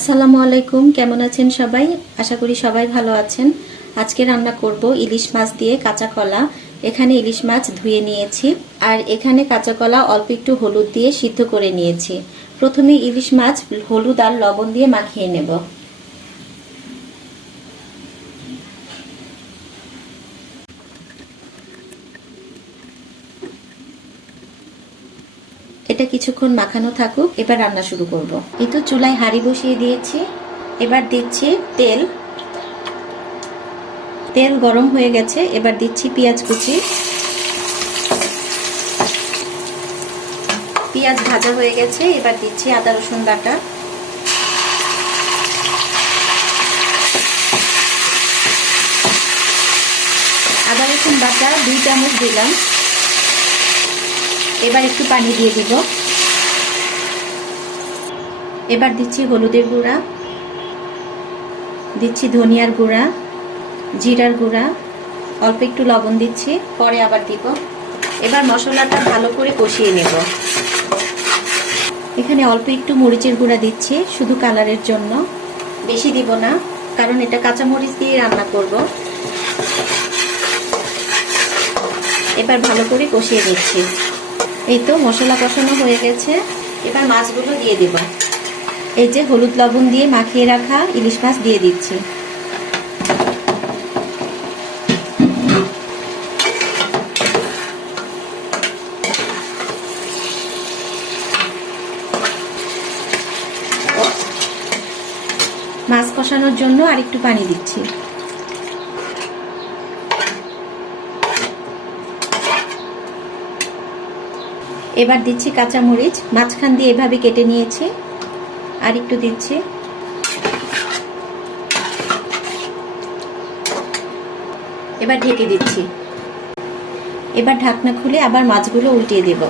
আসসালামু আলাইকুম, কেমন আছেন সবাই? আশা করি সবাই ভালো আছেন। আজকে রান্না করব ইলিশ মাছ দিয়ে কাঁচা কলা। এখানে ইলিশ মাছ ধুয়ে নিয়েছি, আর এখানে কাঁচা কলা অল্প একটু হলুদ দিয়ে সিদ্ধ করে নিয়েছি। প্রথমে ইলিশ মাছ হলুদ আর লবণ দিয়ে মাখিয়ে নেব। এটা কিছুক্ষণ মাখানো থাকুক, এবার রান্না শুরু করব। এই তো চুলায় হাঁড়ি বসিয়ে দিয়েছি। এবার দিচ্ছি তেল। তেল গরম হয়ে গেছে, এবার দিচ্ছি পেঁয়াজ কুচি। পেঁয়াজ ভাজা হয়ে গেছে, এবার দিচ্ছি আদা রসুন বাটা। আদা রসুন বাটা দুই চামচ দিলাম। এবার একটু পানি দিয়ে দিব। এবার দিচ্ছি হলুদের গুঁড়া। দিচ্ছি ধনিয়ার গুঁড়া, জিরার গুঁড়া। অল্প একটু লবণ দিচ্ছি, পরে আবার দিব। এবার মশলাটা ভালো করে কষিয়ে নেব। এখানে অল্প একটু মরিচের গুঁড়া দিচ্ছি, শুধু কালারের জন্য। বেশি দিব না, কারণ এটা কাঁচা মরিচ দিয়ে রান্না করব। এবার ভালো করে কষিয়ে দিচ্ছি এই তো মশলা কষানো হয়ে গেছে। এবার মাছগুলো দিয়ে দেব। এই যে হলুদ লবণ দিয়ে মাখিয়ে রাখা ইলিশ মাছ দিয়ে দিচ্ছি। মাছ কষানোর জন্য আর একটু পানি দিচ্ছি। এবার দিচ্ছি কাঁচা মরিচ মাঝখান দিয়ে এভাবে কেটে নিয়েছি। আর একটু দিচ্ছি। এবার ঢেকে দিচ্ছি। এবার ঢাকনা খুলে আবার মাছগুলো উল্টিয়ে দেব।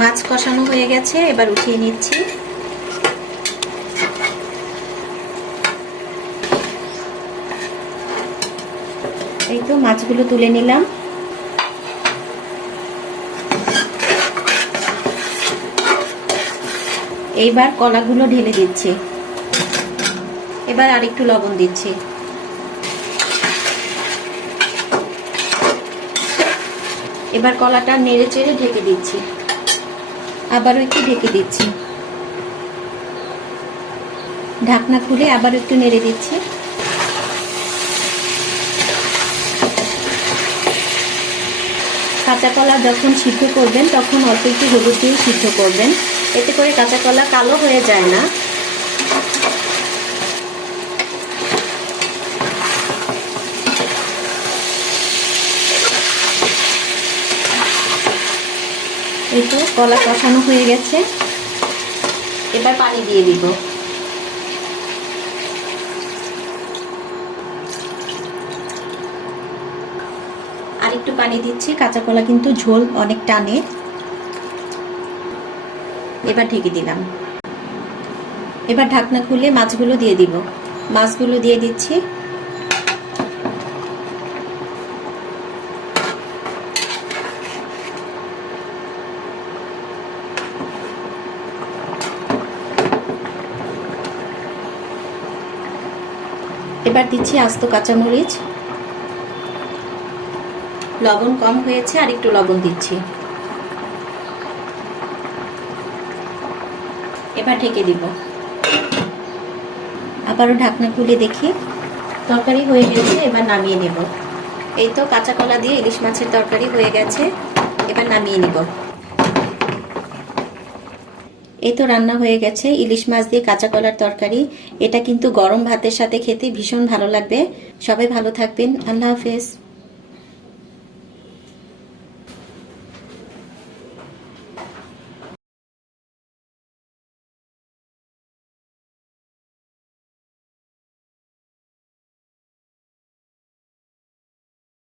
মাছ কষানো হয়ে গেছে, এবার উঠিয়ে নিচ্ছি। এই তো মাছগুলো তুলে নিলাম। এইবার কলাগুলো ঢেলে দিচ্ছি। এবার আরেকটু লবণ দিচ্ছি। এবার কলাটা নেড়ে চেড়ে ঢেকে দিচ্ছি। আবারও একটু ঢেকে দিচ্ছি। ঢাকনা খুলে আবার একটু নেড়ে দিচ্ছি। কাঁচা কলা যখন সিদ্ধ করবেন, তখন অল্প একটু হলুদ দিয়ে সিদ্ধ করবেন। এতে করে কাঁচা কলা কালো হয়ে যায় না। এই তো কলা কষানো হয়ে গেছে। এবার পানি দিয়ে দিব। আর একটু পানি দিচ্ছি, কাঁচা কলা কিন্তু ঝোল অনেক টানে এবার ঢেকে দিলাম। এবার ঢাকনা খুলে মাছগুলো দিয়ে দিব। মাছগুলো দিয়ে দিচ্ছি। এবার দিচ্ছি আস্ত কাঁচামরিচ। লবণ কম হয়েছে, আর একটু লবণ দিচ্ছি। এবার ঢেকে দিব। আবারও ঢাকনা খুলে দেখি। তরকারি হয়ে গেছে, এবার নামিয়ে নেব। এই তো কাঁচা কলা দিয়ে ইলিশ মাছের তরকারি হয়ে গেছে, এবার নামিয়ে নিব। এই তো রান্না হয়ে গেছে। ইলিশ মাছ দিয়ে কাঁচা কলার তরকারি। এটা কিন্তু গরম ভাতের সাথে খেতে ভীষণ ভালো লাগবে। সবাই ভালো থাকবেন। আল্লাহ হাফেজ।